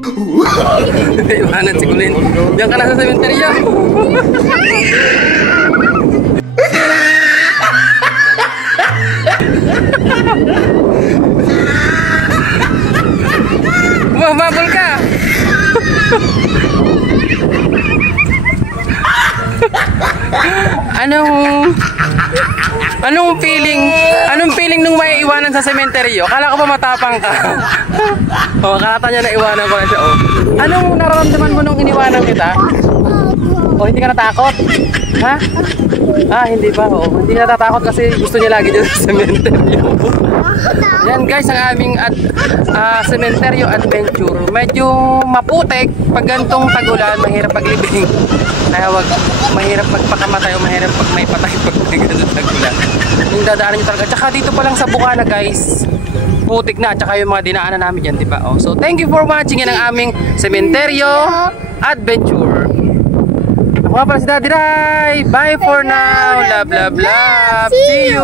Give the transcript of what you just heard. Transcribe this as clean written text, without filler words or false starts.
Iwanan si Kulin. Diyan ka na sa sementeryo. Bumababol ka. Anong feeling nung may iwanan sa sementeryo? Kala ko ba matapang ka? Oh, kalata niya na iwanan ko na siya. Oh. Anong nararamdaman mo nung iniwanan kita? Oh, hindi ka natakot? Ha? Ah, hindi ba? Oh, hindi ka natatakot kasi gusto niya lagi dyan sa sementeryo. Yan guys, ang aming sementeryo adventure. Medyo maputik pag gantong tagulan, mahirap paglibing. Kaya mahirap magpakamatay o mahirap pag may patay pag may gantong tagulan. Yung dadaanan nyo talaga. Tsaka dito pa lang sa Bukana guys, putik na. Tsaka yung mga dinaanan namin dyan, diba? Oh, so thank you for watching. Yan ang aming sementeryo adventure. Ako nga pala si Daddy Ray. Bye for now. Love, love, love. See you.